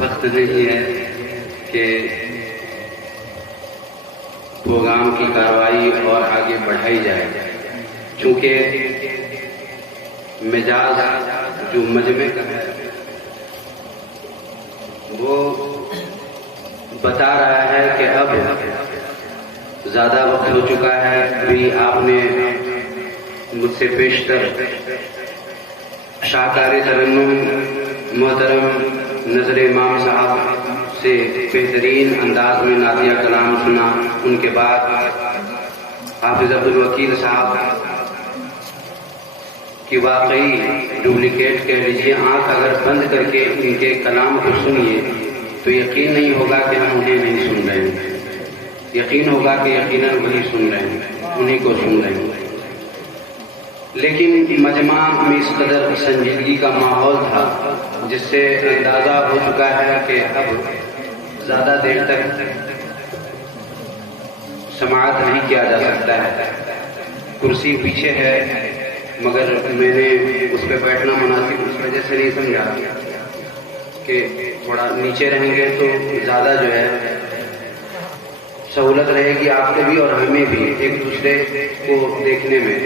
وقت نہیں ہے کہ پروگرام کی کارروائی اور آگے بڑھائی جائے، چونکہ مزاج جو مجمع کا ہے وہ بتا رہا ہے کہ اب زیادہ وقت ہو چکا ہے۔ ابھی آپ نے مجھ سے بیشتر شاہکار ترنم محترم نظر امام صاحب سے بہترین انداز میں نعتیہ کلام سنا۔ ان کے بعد حافظ عبدالوکیل صاحب کی واقعی ڈپلیکیٹ کہہ لیجیے، آنکھ اگر بند کر کے ان کے کلام کو سنیے تو یقین نہیں ہوگا کہ ہم انہیں نہیں سن رہے ہیں، یقین ہوگا کہ یقیناً وہی سن رہے ہیں، انہیں کو سن رہے ہیں۔ لیکن مجمع میں اس قدر سنجیدگی کا ماحول تھا جس سے اندازہ ہو چکا ہے کہ اب زیادہ دیر تک سماعت نہیں کیا جا سکتا ہے۔ کرسی پیچھے ہے مگر میں نے اس پہ بیٹھنا مناسب اس وجہ سے نہیں سمجھا کہ تھوڑا نیچے رہیں گے تو زیادہ جو ہے سہولت رہے گی آپ کو بھی اور ہمیں بھی ایک دوسرے کو دیکھنے میں۔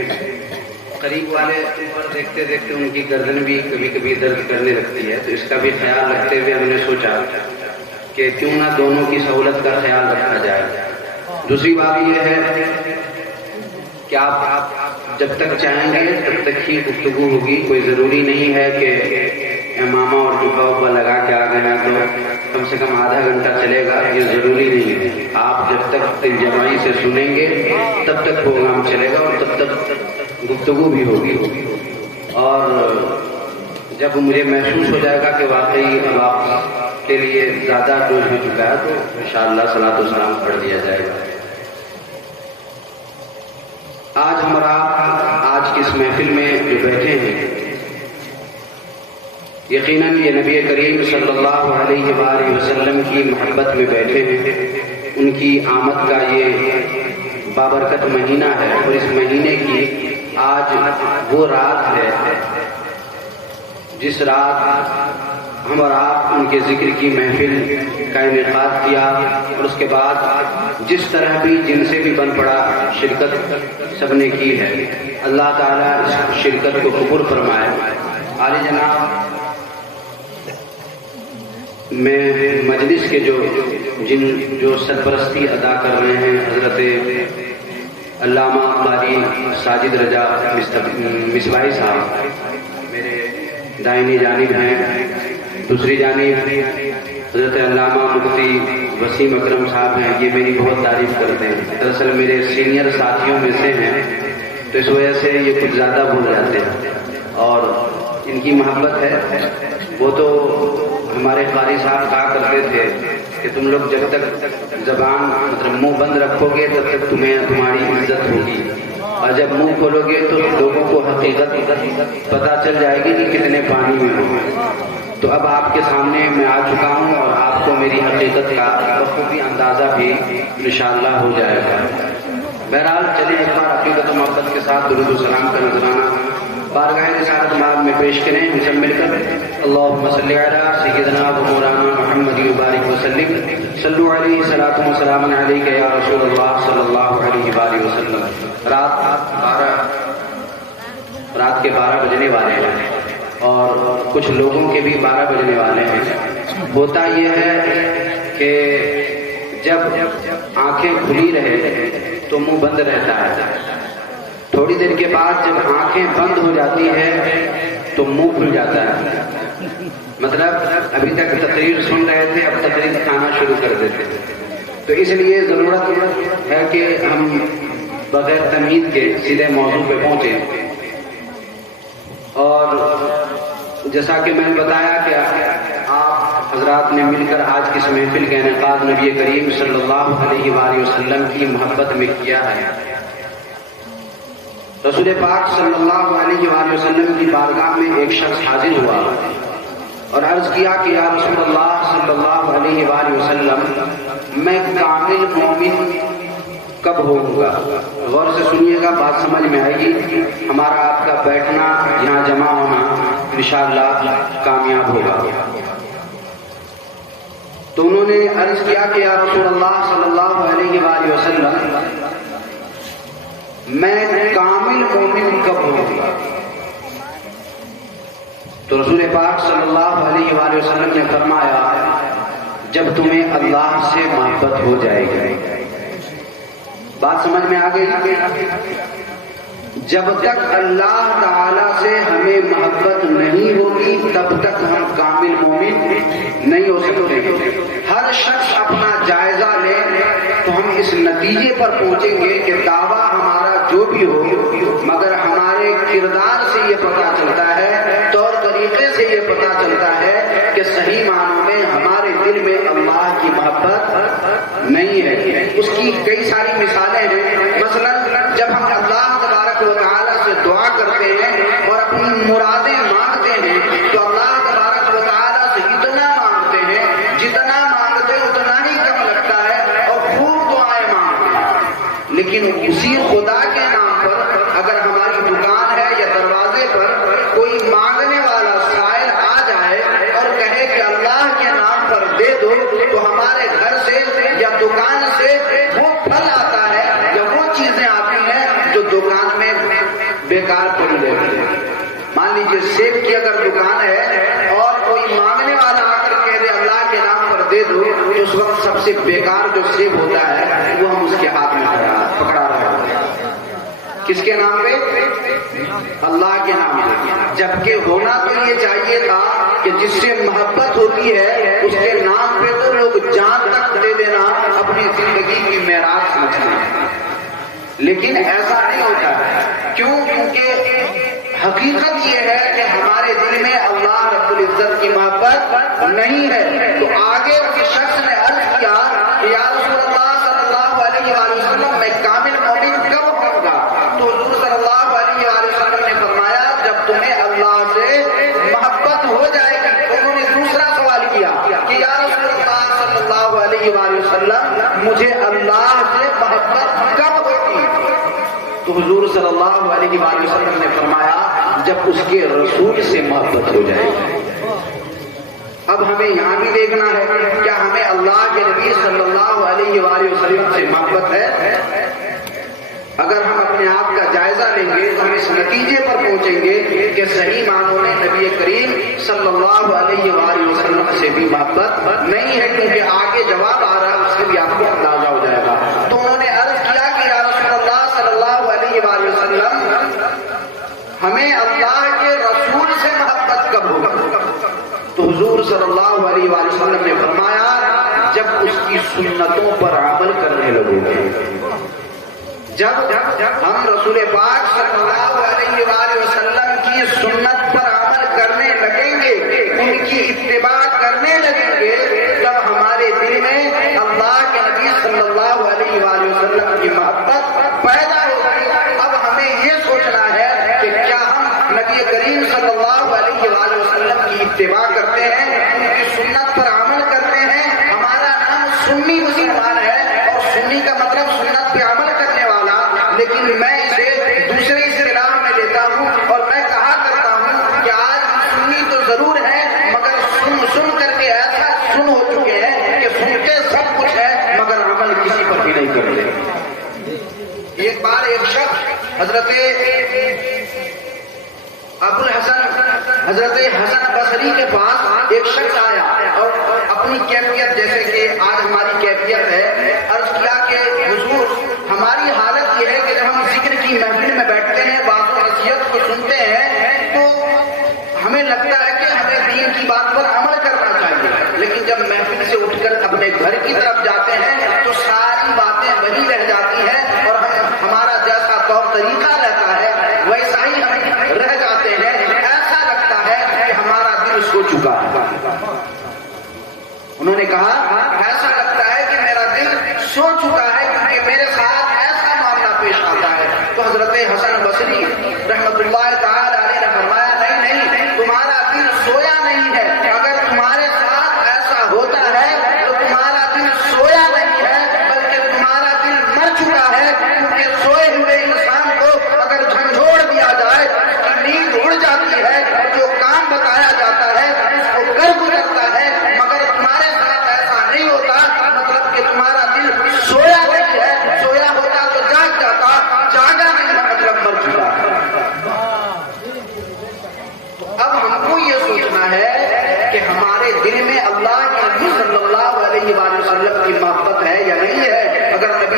قریب والے اوپر دیکھتے دیکھتے ان کی گردن بھی کبھی کبھی درد کرنے لگتی ہے، تو اس کا بھی خیال رکھتے ہوئے ہم نے سوچا کہ کیوں نہ دونوں کی سہولت کا خیال رکھا جائے۔ دوسری بات یہ ہے کہ آپ جب تک چاہیں گے تب تک ہی گفتگو ہوگی، کوئی ضروری نہیں ہے کہ امامہ اور ٹوپا وپا لگا کے آ گئے ہیں تو کم سے کم آدھا گھنٹہ چلے گا، یہ ضروری نہیں ہے۔ آپ جب تک دل جمعی سے سنیں گے تب تک پروگرام چلے گا اور تب تک گفتگو بھی ہوگی، اور جب مجھے محسوس ہو جائے گا کہ واقعی اب آپ کے لیے زیادہ ڈوز ہو چکا ہے تو انشاءاللہ صلاۃ و سلام پڑھ دیا جائے گا۔ آج ہمارا آج کی اس محفل میں جو بیٹھے ہیں یقیناً یہ نبی کریم صلی اللہ علیہ وآلہ وسلم کی محبت میں بیٹھے ہیں۔ ان کی آمد کا یہ بابرکت مہینہ ہے اور اس مہینے کی آج وہ رات ہے جس رات ہم اور آپ ان کے ذکر کی محفل کا انعقاد کیا، اور اس کے بعد جس طرح بھی جن سے بھی بن پڑا شرکت سب نے کی ہے۔ اللہ تعالیٰ اس شرکت کو قبول فرمائے۔ عالی جناب میں مجلس کے جو سرپرستی ادا کر رہے ہیں حضرت علامہ قاری ساجد رضا مصباحی صاحب میرے دائنی جانب ہیں، دوسری جانب حضرت علامہ مفتی وسیم اکرم صاحب ہیں، یہ میری بہت تعریف کرتے ہیں، دراصل میرے سینئر ساتھیوں میں سے ہیں تو اس وجہ سے یہ کچھ زیادہ بھول جاتے ہیں، اور ان کی محبت ہے۔ وہ تو ہمارے قاری صاحب کہا کرتے تھے کہ تم لوگ جب تک زبان مطلب منہ بند رکھو گے تب تک تمہاری عزت ہوگی، اور جب منہ کھولو گے تو لوگوں کو حقیقت پتہ چل جائے گی کہ کتنے پانی میں ہو۔ تو اب آپ کے سامنے میں آ چکا ہوں اور آپ کو میری حقیقت کا بخوبی اندازہ بھی انشاءاللہ ہو جائے گا۔ بہرحال چلیں ایک بار حقیقت و محبت کے ساتھ درود و سلام کا نذرانہ بارگاہ رسالت مآب میں پیش کریں، ہم سب مل کر اللہم صلی علی سیدنا و مولانا محمد وبارک وسلم، صلو علیہ صلاۃ و سلام علیک یا رسول اللہ صلی اللہ علیہ وآلہ وسلم۔ رات کے 12 بجنے والے ہیں اور کچھ لوگوں کے بھی 12 بجنے والے ہیں۔ ہوتا یہ ہے کہ جب آنکھیں کھلی رہے تو منہ بند رہتا ہے، تھوڑی دیر کے بعد جب آنکھیں بند ہو جاتی ہے تو منہ کھل جاتا ہے۔ مطلب ابھی تک تقریر سن رہے تھے، اب تقریر کھانا شروع کر دیتے، تو اس لیے ضرورت ہے کہ ہم بغیر تمہید کے سیدھے موضوع پہ پہنچے۔ اور جیسا کہ میں نے بتایا کہ آپ حضرات نے مل کر آج کی اس محفل کا انعقاد نبی کریم صلی اللہ علیہ وآلہ وسلم کی محبت میں کیا ہے۔ رسول پاک صلی اللہ علیہ وآلہ وسلم کی بارگاہ میں ایک شخص حاضر ہوا اور عرض کیا کہ یا رسول اللہ صلی اللہ علیہ وآلہ وسلم، میں کامل مومن کب ہوں گا؟ غور سے سنیے گا، بات سمجھ میں آئے گی۔ ہمارا آپ کا بیٹھنا یہاں جمع ہونا انشاءاللہ کامیاب ہوگا۔ تو انہوں نے عرض کیا کہ یا رسول اللہ صلی اللہ علیہ وآلہ وسلم، میں کامل مومن کب ہوں گا؟ تو رسول پاک صلی اللہ علیہ وآلہ وسلم نے فرمایا جب تمہیں اللہ سے محبت ہو جائے گی۔ بات سمجھ میں آ گئی؟ جب تک اللہ تعالی سے ہمیں محبت نہیں ہوگی تب تک ہم کامل مومن نہیں ہو سکتے۔ ہر شخص اپنا جائزہ لے تو ہم اس نتیجے پر پہنچیں گے کہ دعویٰ ہمارا جو بھی ہو، مگر ہمارے کردار سے یہ پتہ چلتا ہے، طور طریقے سے یہ پتہ چلتا ہے کہ صحیح معنوں میں ہمارے دل میں اللہ کی محبت نہیں ہے۔ اس کی کئی ساری مثالیں ہیں۔ مثلا جب ہم اللہ تبارک و تعالی سے دعا کرتے ہیں اور اپنی مرادیں مانگتے ہیں تو اللہ تبارک و تعالی سے اتنا مانگتے ہیں جتنا مانگتے اتنا ہی کم لگتا ہے اور خوب دعائیں مانگتے ہیں، لیکن اسی خدا کے نام پر اگر ہماری دکان ہے یا دروازے پر کوئی مانگنے والا سائل آ جائے اور کہے کہ اللہ کے نام پر دے دو تو ہمارے گھر سے یا دکان سے وہ پھل آتا ہے یا وہ چیزیں آتی ہیں جو دکان میں بیکار پڑی رہتی ہے۔ مان لیجیے سیب کی اگر دکان ہے اور کوئی مانگنے والا آ کر کہہ دے اللہ کے نام پر دے دو تو اس وقت سب سے بیکار جو سیب ہوتا ہے وہ ہم اس کے ہاتھ میں پکڑا رہے ہوتے ہیں۔ کس کے نام پہ؟ اللہ کے نام پہ۔ جبکہ ہونا تو یہ چاہیے تھا کہ جس سے محبت ہوتی ہے اس کے نام پہ تو لوگ جان تک دے دینا اپنی زندگی کی معراج سمجھتے ہیں، لیکن ایسا نہیں ہوتا ہے۔ کیوں؟ کیونکہ حقیقت یہ ہے کہ ہمارے دل میں اللہ رب العزت کی محبت نہیں ہے۔ تو آگے اس شخص نے عرض کیا کہ یا رسول اللہ صلی اللہ علیہ وآلہ وسلم میں کامل مومن کب ہوں گا؟ تو حضور صلی اللہ علیہ وآلہ وسلم نے فرمایا جب تمہیں اللہ سے محبت ہو جائے گی۔ انہوں نے دوسرا سوال کیا کہ یا رسول اللہ صلی اللہ علیہ وآلہ وسلم مجھے اللہ سے محبت کب ہوگی؟ تو حضور صلی اللہ علیہ وآلہ وسلم نے فرمایا جب اس کے رسول سے محبت ہو جائے گی۔ اب ہمیں یہاں بھی دیکھنا ہے کیا ہمیں اللہ کے نبی صلی اللہ علیہ وآلہ وسلم سے محبت ہے؟ اگر ہم اپنے آپ کا جائزہ لیں گے تو ہم اس نتیجے پر پہنچیں گے کہ صحیح معنوں میں نبی کریم صلی اللہ علیہ وآلہ وسلم سے بھی محبت نہیں ہے، کیونکہ آگے جواب آ رہا ہے اس سے بھی آپ کو اندازہ ہو جائے گا۔ تو انہوں نے عرض کیا کہ یا رسول اللہ صلی اللہ علیہ وآلہ وسلم ہمیں اللہ کے رسول سے محبت کب ہوگا؟ تو حضور صلی اللہ علیہ وآلہ وسلم نے فرمایا جب اس کی سنتوں پر عمل کرنے لگو گے۔ جب ہم رسول پاک صلی اللہ علیہ وآلہ وسلم کی سنت پر عمل کرنے لگیں گے، ان کی اتباع کرنے لگیں گے، تب ہمارے دل میں اللہ کے نبی صلی اللہ علیہ وآلہ وسلم کی محبت پیدا ہوگی۔ اب ہمیں یہ سوچنا ہے کہ کیا ہم نبی کریم صلی اللہ علیہ وآلہ وسلم کی اتباع کرتے ہیں، ان کی سنت پر عمل کرتے ہیں؟ ہمارا نام سنی مسلمان ہے اور سنی کا مطلب سنت پہ عمل کرنے والا، لیکن میں اسے دوسرے اصطلاح میں لیتا ہوں اور میں کہا کرتا ہوں کہ آج سنی تو ضرور ہے مگر سن کر کے ایسا سن ہو چکے ہیں کہ سنتے سب کچھ ہے مگر عمل کسی پر بھی نہیں کرتے۔ ایک بار ایک شخص حضرت ابو الحسن حضرت حسن بصری کے پاس ایک شخص آیا اور اپنی کیفیت جیسے کہ آج ہماری کیفیت ہے عرض کیا کہ حضور ہماری حالت یہ ہے کہ جب ہم ذکر کی محفل میں بیٹھتے ہیں بات و نصیحت کو سنتے ہیں تو ہمیں لگتا ہے کہ ہمیں دین کی بات پر عمل کرنا چاہیے، لیکن جب محفل سے اٹھ کر اپنے گھر کی طرف جاتے ہیں تو ساری باتیں وہی رہ جاتی ہیں اور ہمارا جیسا طور طریقہ رہتا ہے ویسا ہی ہم رہ جاتے ہیں۔ ایسا لگتا ہے کہ ہمارا دل سو چکا ہے۔ انہوں نے کہا ایسا لگتا ہے کہ میرا دل سو چکا ہے کیونکہ میرے ساتھ ایسا معاملہ پیش آتا ہے۔ تو حضرت حسن بصری رحمۃ اللہ تعالی علیہ نے فرمایا نہیں، تمہارا دل سویا نہیں ہے، اگر تمہارے ساتھ ایسا ہوتا ہے تو تمہارا دل سویا نہیں ہے بلکہ تمہارا دل مر چکا ہے، کیونکہ سوئے ہوئے انسان کو اگر جھنجھوڑ دیا جائے اس کی نیند اڑ جاتی ہے اور جو کام بتایا جاتا ہے اس کو کر گزرتا ہے، مگر تمہارے ساتھ ایسا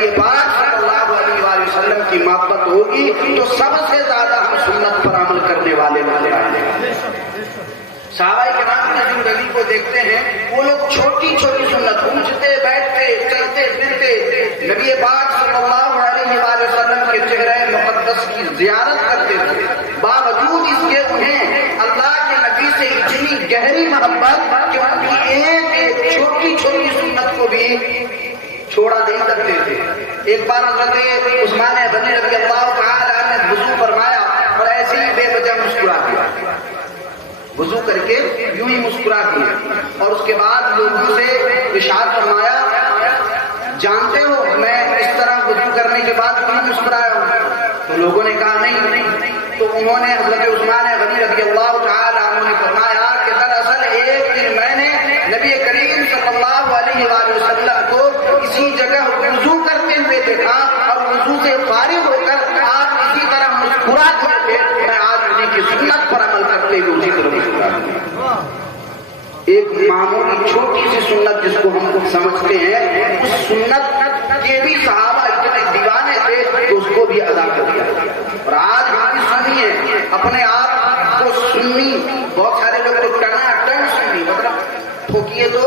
نبی پاک صلی اللہ علیہ وآلہ وسلم کی محبت ہوگی تو سب سے زیادہ ہم سنت پر عمل کرنے والے نظر آئیں گے۔ صحابہ کرام کی زندگی کو دیکھتے ہیں، وہ لوگ چھوٹی چھوٹی سنت، اٹھتے بیٹھتے چلتے پھرتے نبی پاک صلی اللہ علیہ وآلہ وسلم کے چہرہ مقدس کی زیارت کرتے تھے، باوجود اس کے انہیں اللہ کے نبی سے اتنی گہری محبت کہ ان کی ایک ایک چھوٹی چھوٹی سنت کو بھی چھوڑا نہیں کرتے تھے۔ ایک بار حضرت عثمان غنی رضی اللہ تعالی عنہ نے وضو فرمایا اور ایسے ہی بے وجہ مسکرا دیا، وضو کر کے یوں ہی مسکرا دیا، اور اس کے بعد لوگوں سے ارشاد فرمایا جانتے ہو میں اس طرح وضو کرنے کے بعد کیوں مسکرایا ہوں؟ تو لوگوں نے کہا نہیں، تو انہوں نے حضرت عثمان غنی رضی اللہ تعالی عنہ نے فرمایا کہ دراصل ایک دن میں نے نبی کریم صلی اللہ علیہ وآلہ وسلم کو اسی جگہ وضو کرتے ہوئے دیکھا، اور وضو سے فارغ ہو کر آپ اسی طرح مسکرا تھے، میں آج انہیں کی سنت پر عمل کرتے ہوئے اسی طرح مسکرا دیا۔ ایک معمولی چھوٹی سی سنت جس کو ہم سمجھتے ہیں، اس سنت کے بھی صحابہ اتنے دیوانے تھے کہ اس کو بھی ادا کر دیا۔ اور آج ہم بھی سنی ہے، اپنے آپ کو سنی، بہت سارے لوگ تو ٹنا ٹن سنی، مطلب ٹھوکیے تو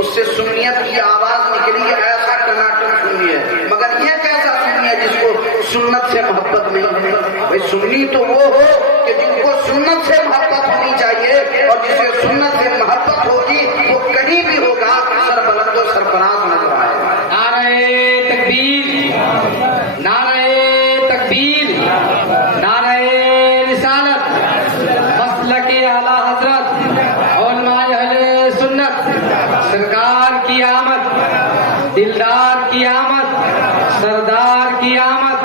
اس سے سنیت کی آواز نکلی، ایسا ٹنا ٹن سنی ہے، مگر یہ کیسا سنی ہے جس کو سنت سے محبت نہیں ہے؟ بھائی سنی تو وہ ہو کہ جن کو سنت سے محبت ہونی چاہیے، اور جسے سنت سے محبت ہوگی وہ کہیں بھی ہوگا سربلند و سرفراز نظر آئے گا۔ نعرہ تکبیر، نعرہ تکبیر، نعرہ رسالت، مسلک اعلی حضرت علماء اہل سنت، سرکار کی آمد، دلدار کی آمد، سردار کی آمد،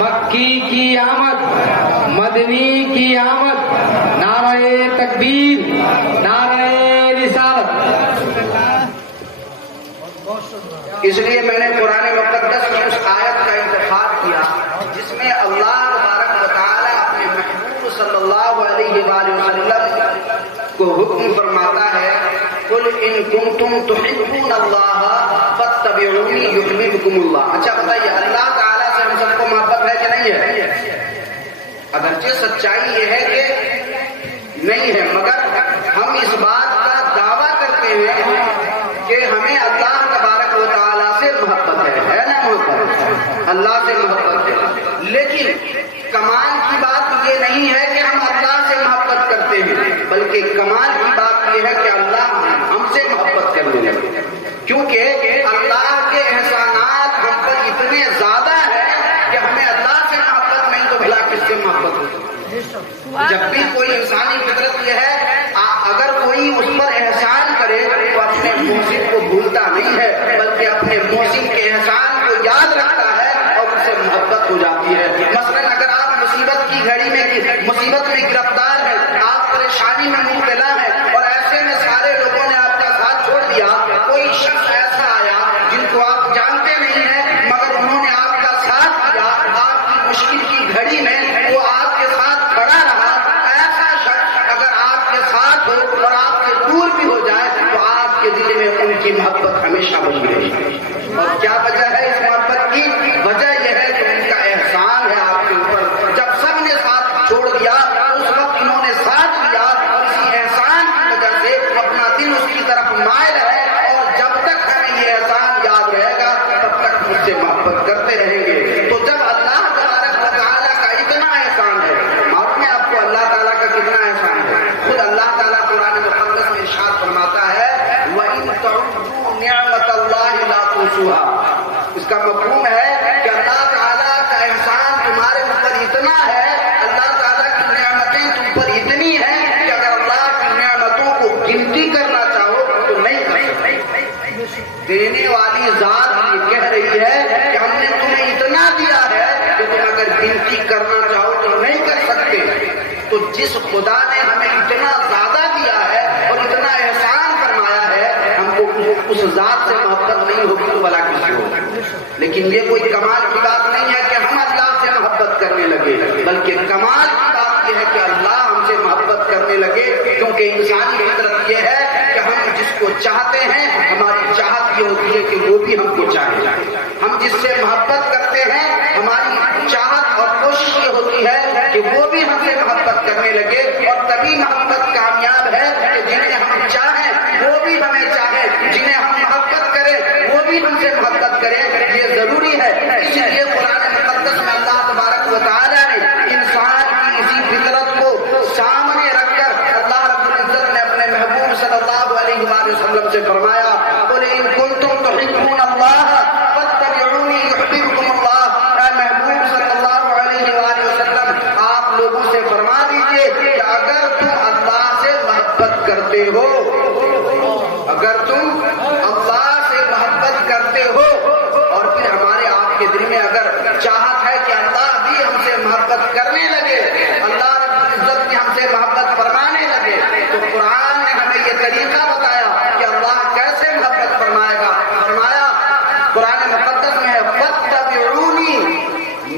مکی کی آمد، مدنی کی آمد، نعرہ تکبیر، نعرہ رسالت۔ اس لیے میں نے قرآن مقدس کی اس آیت کا انتخاب کیا جس میں اللہ تبارک و تعالی اپنے محبوب صلی اللہ علیہ وآلہ وسلم کو حکم فرماتا ہے، قل ان کنتم تحبون اللہ فاتبعونی یحببکم اللہ۔ اچھا بتائیے، اللہ تعالیٰ سے ہم سب کو محبت ہے کہ نہیں ہے؟ اگرچہ سچائی یہ ہے کہ نہیں ہے، مگر ہم اس بات کا دعویٰ کرتے ہیں کہ ہمیں اللہ تبارک و تعالیٰ سے محبت ہے نا؟ محبت اللہ سے محبت ہے، لیکن کمال کی بات یہ نہیں ہے کہ ہم اللہ سے محبت کرتے ہیں، بلکہ کمال کی بات یہ ہے کہ اللہ ہم سے محبت کرنے لگے، کیونکہ اللہ کے احسانات ہم پر اتنے زیادہ ہیں کہ ہمیں اللہ سے محبت نہیں تو بھلا کس سے محبت ہوتی؟ جب بھی کوئی انسانی فطرت یہ ہے، اگر کوئی اس پر احسان کرے تو اپنے محسن کو بھولتا نہیں ہے، بلکہ اپنے محسن کے احسان کو یاد رکھتا ہے اور اس سے محبت ہو جاتی ہے۔ مثلاً اگر آپ مصیبت کی گھڑی میں مصیبت میں گرفتار ہیں، آپ پریشانی میں مبتلا ہیں، اور ایسے میں سارے لوگوں نے آپ کا ساتھ چھوڑ دیا، کوئی شخص ایسا آیا جن کو آپ جانتے نہیں ہیں مگر انہوں نے آپ کا ساتھ دیا، آپ کی مشکل کی گھڑی میں وہ آپ کے ساتھ کھڑا رہا، ایسا شخص اگر آپ کے ساتھ ہو اور آپ سے دور بھی ہو جائے تو آپ کے دل میں ان کی محبت ہمیشہ بنی رہے گی۔ اور کیا وجہ ہے اس محبت کی؟ وجہ یہ ہے کہ ان کا احسان ہے آپ کے اوپر۔ جب سب نے ساتھ چھوڑ دیا اس وقت انہوں نے ساتھ دیا، اور اسی احسان کی وجہ سے اپنا دل اس کی طرف مائل ہے، اور جب تک ہمیں یہ احسان یاد رہے گا تب تک مجھ سے محبت کرتے رہیں گے۔ تو جب اللہ تبارک و تعالیٰ کا اتنا احسان ہے، معلوم ہے آپ کو اللہ تعالیٰ کا کتنا احسان ہے؟ خود اللہ تعالیٰ قرآن مقدس میں ارشاد فرماتا ہے وَإِن تَعُدُّوا نِعْمَةَ اللَّهِ لَا تُحْصُوهَا۔ اس کا مفہوم ہے کہ اللہ تعالیٰ کا احسان تمہارے اوپر اتنا ہے، اللہ تعالیٰ کی نعمتیں تم پر اتنی ہیں کہ اگر اللہ کی نعمتوں کو گنتی کرنا چاہو تو نہیں کر سکتے۔ دینے والی ذات یہ کہہ رہی ہے کہ ہم نے تمہیں اتنا دیا ہے کہ تم اگر گنتی کرنا چاہو تو نہیں کر سکتے۔ تو جس خدا نے ہمیں اتنا زیادہ دیا ہے اور اتنا احسان فرمایا ہے، ہم کو اس ذات سے محبت نہیں ہوگی تو بھلا کس سے ہوگی؟ لیکن یہ کوئی کمال کی بات نہیں ہے کہ ہم اللہ سے محبت کرنے لگے، بلکہ کمال کی بات یہ ہے کہ اللہ ہم سے محبت کرنے لگے، کیونکہ انسانی فطرت یہ ہے کہ ہم جس کو چاہتے ہیں ہماری چاہت یہ ہوتی ہے کہ وہ بھی ہم کو چاہے۔ ہم جس سے محبت کرتے ہیں ہماری چاہت اور کوشش یہ ہوتی ہے کہ وہ بھی ہم سے محبت کرنے لگے، اور تبھی محبت کامیاب ہے کہ جنہیں ہم چاہیں وہ بھی ہمیں چاہیں، جنہیں ہم محبت کریں وہ بھی ہم سے محبت کریں، یہ ضروری ہے۔ اس لیے قرآن مقدس میں اللہ تبارک و تعالیٰ نے انسان کی اسی فطرت کو سامنے رکھ کر اللہ رب العزت نے اپنے محبوب صلی اللہ علیہ وآلہ وسلم سے فرمایا، قُلْ إِن كُنتُمْ تُحِبُّونَ اللَّهَ فَاتَّبِعُونِي يُحْبِبْكُمُ اللَّهُ۔ اے محبوب صلی اللہ علیہ وآلہ وسلم آپ لوگوں سے فرما دیجئے کہ اگر تم اللہ سے محبت کرتے ہو، اگر تم اللہ سے محبت کرتے ہو، اور پھر ہمارے آپ کے دل میں اگر چاہت ہے کہ اللہ بھی ہم سے محبت کرنے لگے، اللہ رب العزت بھی ہم سے محبت فرمانے لگے، تو قرآن نے ہمیں یہ طریقہ بتایا کہ اللہ کیسے محبت فرمائے گا۔ فرمایا قرآن مقدس میں ہے فَاتَّبِعُونِی،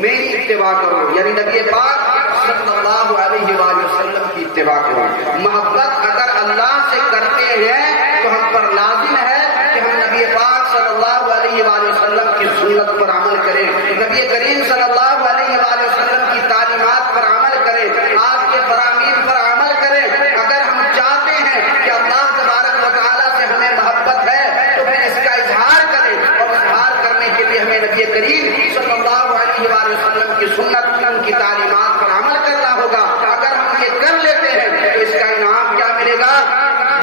میری اتباع کرو، یعنی نبی پاک صلی اللہ علیہ وآلہ وسلم کی اتباع کرو۔ محبت اگر اللہ سے کرتے ہیں تو ہم پر لازم ہے کہ ہم نبی پاک صلی اللہ علیہ وآلہ وسلم کی سنت پر عمل کریں، نبی کریم صلی اللہ علیہ وآلہ وسلم کی تعلیمات پر عمل کریں، آپ کے فرامین پر عمل کریں۔ اگر ہم چاہتے ہیں کہ اللہ تبارک و تعالیٰ سے ہمیں محبت ہے تو پھر اس کا اظہار کریں، اور اظہار کرنے کے لیے ہمیں نبی کریم صلی اللہ علیہ وآلہ وسلم کی سنت، ان کی تعلیمات پر عمل کرنا ہوگا۔ اگر ہم یہ کر لیتے ہیں تو اس کا انعام کیا ملے گا؟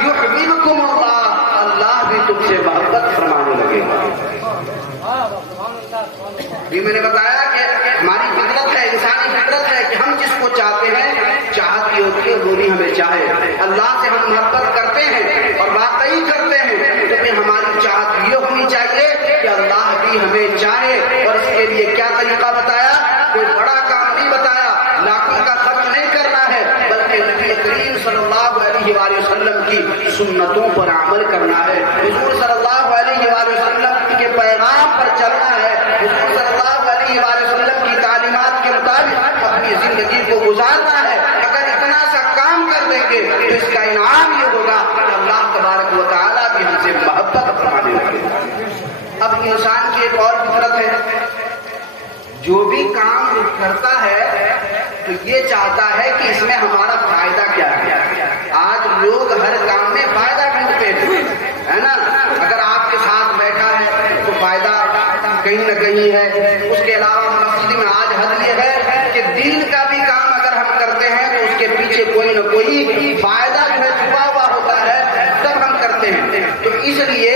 یحببکم اللہ، اللہ بھی تم سے محبت فرمانے لگے گا۔ یہ میں نے بتایا کہ ہماری فطرت ہے، انسانی فطرت ہے کہ ہم جس کو چاہتے ہیں چاہت یہ ہوتی ہے وہ بھی ہمیں چاہے۔ اللہ سے ہم محبت کرتے ہیں اور واقعی کرتے ہیں تو پھر ہماری چاہت یہ ہونی چاہیے کہ اللہ بھی ہمیں چاہے، اور اس کے لیے کیا طریقہ بتایا؟ کوئی بڑا کام نہیں بتایا، لاکھوں کا خرچ نہیں کرنا ہے، بلکہ نبی کریم صلی اللہ علیہ وآلہ وسلم کی سنتوں پر عمل کرنا ہے، حضور صلی اللہ علیہ وآلہ وسلم کے پیغام پر چلنا ہے، حضور صلی اللہ علیہ وآلہ وسلم کی تعلیمات کے مطابق اپنی زندگی کو گزارنا ہے۔ اگر اتنا سا کام کر دیں گے تو اس کا انعام یہ ہوگا کہ اللہ تبارک و تعالیٰ بھی ہم سے محبت فرمانے لگے۔ اب انسان کی ایک اور فطرت ہے، جو بھی کام کرتا ہے تو یہ چاہتا ہے کہ اس میں ہمارا فائدہ کیا ہے۔ آج لوگ ہر کام میں فائدہ ڈھونڈتے ہیں، ہے نا؟ اگر آپ کے ساتھ بیٹھا ہے تو فائدہ کہیں نہ کہیں ہے۔ اس کے علاوہ مسجد میں آج حد یہ ہے کہ دین کا بھی کام اگر ہم کرتے ہیں تو اس کے پیچھے کوئی نہ کوئی فائدہ جو ہے چھپا ہوا ہوتا ہے، تب ہم کرتے ہیں۔ تو اس لیے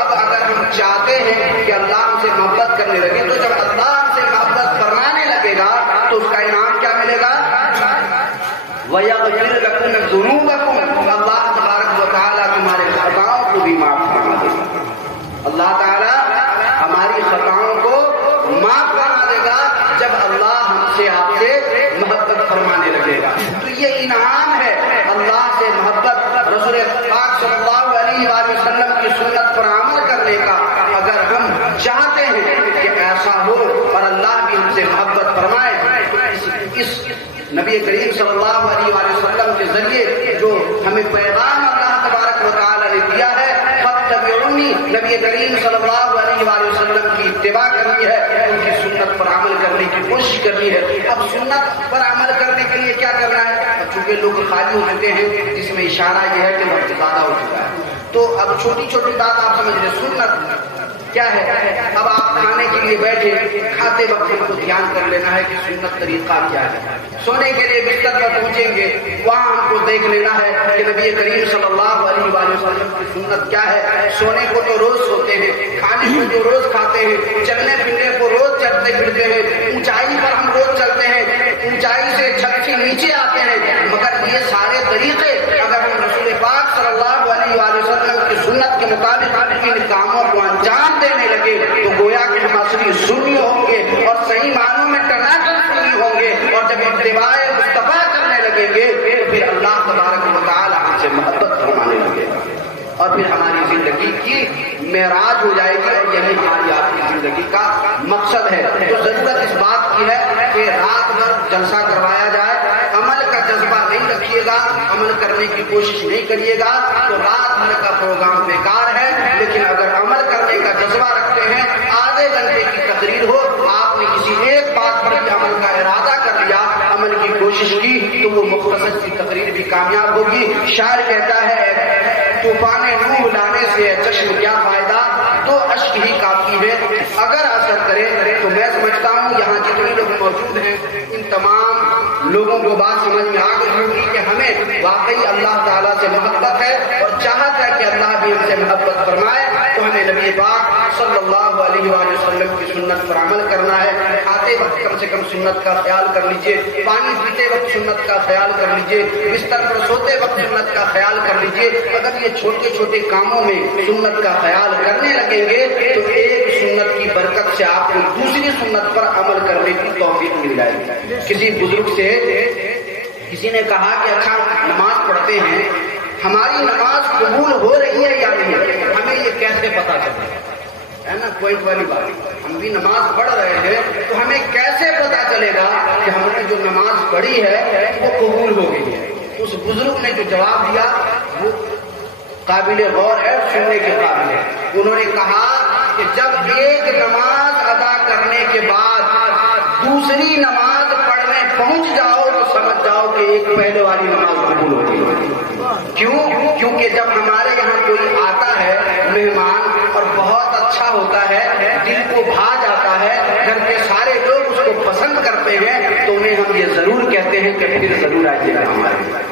اب اگر ہم چاہتے ہیں کہ اللہ ہم سے محبت کرنے لگے تو جب اللہ ہم سے محبت فرمانے لگے گا تو اس کا انعام کیا ملے گا؟ وَيَغْفِرْ لَكُمْ ذُنُوبَكُمْ، اللہ تبارک و تعالیٰ تمہارے خطاؤں کو بھی معاف فرما دے گا۔ اللہ تعالیٰ ہماری خطاؤں کو معاف فرما دے گا جب اللہ ہم سے آپ سے محبت فرمانے لگے گا۔ تو یہ انعام ہے اللہ سے محبت، رسول پاک صلی اللہ علیہ وآلہ وسلم کی سنت پر عمل کرنے کا۔ اگر ہم چاہتے ہیں کہ ایسا ہو اور اللہ بھی ہم سے محبت فرمائے تو اس نبی کریم صلی اللہ علیہ وآلہ وسلم کے ذریعے جو ہمیں پیغام اللہ تبارک و تعالیٰ نے دیا ہے، فَاتَّبِعُونِی، نبی کریم صلی اللہ علیہ وآلہ وسلم کی اتباع کرنی ہے، ان کی سنت پر عمل کرنے کی کوشش کرنی ہے۔ اب سنت پر عمل کرنے کے لیے کیا کرنا ہے؟ اب چونکہ لوگ خالی ہو چکے ہیں، جس میں اشارہ یہ ہے کہ وقت زیادہ ہو چکا ہے، تو اب چھوٹی چھوٹی بات آپ سمجھ رہے۔ سنت کیا ہے؟ اب آپ کھانے کے لیے بیٹھے، کھاتے وقت کو دھیان کر لینا ہے کہ سنت طریقہ کیا ہے۔ سونے کے لیے بستر پر پہنچیں گے، وہاں ہم کو دیکھ لینا ہے کہ نبی کریم صلی اللہ علیہ وآلہ وسلم کی سنت کیا ہے۔ سونے کو تو روز سوتے ہیں، کھانے کو تو روز کھاتے ہیں، چلنے پھرنے کو روز چلتے پھرتے ہیں، اونچائی پر ہم روز چلتے ہیں، اونچائی سے چھت سے نیچے آتے ہیں، مگر یہ سارے طریقے اگر ہم رسول پاک صلی اللہ علیہ وآلہ وسلم کی سنت کے مطابق ان کاموں کو انجام دینے لگے تو گویا کہ ہم اصلی سنی ہوں گے اور صحیح معنوں میں ٹناٹن سنی ہوں گے، اور جب اتباع مصطفیٰ کرنے لگیں گے تو پھر اللہ تبارک و تعالیٰ ہم سے محبت فرمانے لگے گا، اور پھر ہماری زندگی کی معراج ہو جائے گی، اور یہی ہماری آپ کی زندگی کا مقصد ہے۔ تو ضرورت اس بات کی ہے کہ رات بھر جلسہ کروایا جائے، عمل کا جذبہ نہیں رکھیے گا، عمل کرنے کی کوشش نہیں کریے گا تو رات بھر کا پروگرام بیکار ہے۔ لیکن اگر عمل کرنے کا جذبہ رکھتے ہیں، آدھے گھنٹے سمجھ کی تقریر بھی کامیاب ہوگی. شاعر کہتا ہے طوفان نوح لانے سے چشم کیا فائدہ، تو اشک ہی کافی ہے اگر اثر کرے. تو میں سمجھتا ہوں یہاں جتنے لوگ موجود ہیں ان تمام لوگوں کو بات سمجھ میں آ گئی ہوگی کہ ہمیں واقعی اللہ تعالیٰ سے محبت ہے اور چاہت ہے کہ اللہ بھی ہم سے محبت فرمائے. تو ہمیں نبی پاک صلی اللہ علیہ وآلہ وسلم کی سنت پر عمل کرنا ہے. کھاتے وقت کم سے کم سنت کا خیال کر لیجئے، پانی پیتے وقت سنت کا خیال کر لیجئے، بستر پر سوتے وقت سنت کا خیال کر لیجئے. اگر یہ چھوٹے چھوٹے کاموں میں سنت کا خیال کرنے لگیں گے تو ایک سنت کی برکت سے آپ کو دوسری سنت پر عمل کرنے کی توفیق مل جائے گی. کسی بزرگ سے کسی نے کہا کہ اچھا نماز پڑھتے ہیں، ہماری نماز قبول ہو رہی ہے یا نہیں، ہمیں یہ کیسے پتا چلے؟ ہے نا پوائنٹ والی بات. ہم بھی نماز پڑھ رہے ہیں تو ہمیں کیسے پتا چلے گا کہ ہم نے جو نماز پڑھی ہے وہ قبول ہو گئی ہے؟ اس بزرگ نے جو جواب دیا وہ قابل غور ہے، سننے کے قابل ہے. انہوں نے کہا کہ جب ایک نماز ادا کرنے کے بعد دوسری نماز پڑھنے پہنچ جاؤ تو سمجھ جاؤ کہ ایک پہلے والی نماز قبول ہو گئی. کیوں؟ کیونکہ جب ہمارے یہاں کوئی آتا ہے مہمان اور بہت اچھا ہوتا ہے، دل کو بھا جاتا ہے، گھر کے سارے لوگ اس کو پسند کرتے ہیں، تو انہیں ہم یہ ضرور کہتے ہیں کہ پھر ضرور آئیے گا ہمارے.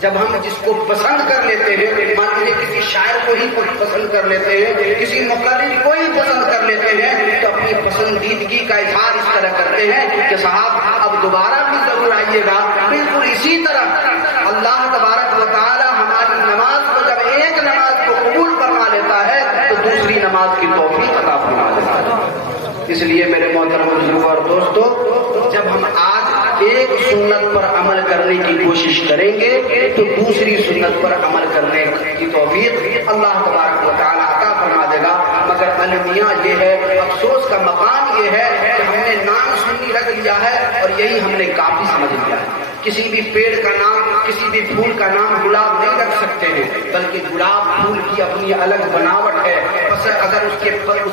جب ہم جس کو پسند کر لیتے ہیں، مان لیجیے کسی شاعر کو ہی پسند کر لیتے ہیں، کسی مقرر کو ہی پسند کر لیتے ہیں، تو اپنی پسندیدگی کا اظہار اس طرح کرتے ہیں کہ صاحب اب دوبارہ بھی ضرور آئیے گا. بالکل اسی طرح اللہ تبارک و تعالی ہماری نماز کو جب ایک نماز کو قبول فرما لیتا ہے تو دوسری نماز کی توفیق عطا فرما دیتا ہے. اس لیے میرے محترم بزرگوں اور دوستو، جب ہم آج ایک سنت پر عمل کرنے کی کوشش کریں گے تو دوسری سنت پر عمل کرنے کی توفیق اللہ تبارک و تعالیٰ عطا فرما دے گا. مگر المیاں یہ ہے، افسوس کا مقام یہ ہے کہ ہم نے نام سنی رکھ لیا ہے اور یہی ہم نے کافی سمجھ لیا ہے. کسی بھی پیڑ کا نام، کسی بھی پھول کا نام گلاب نہیں رکھ سکتے ہیں، بلکہ گلاب پھول کی اپنی الگ بناوٹ ہے. بس اگر اس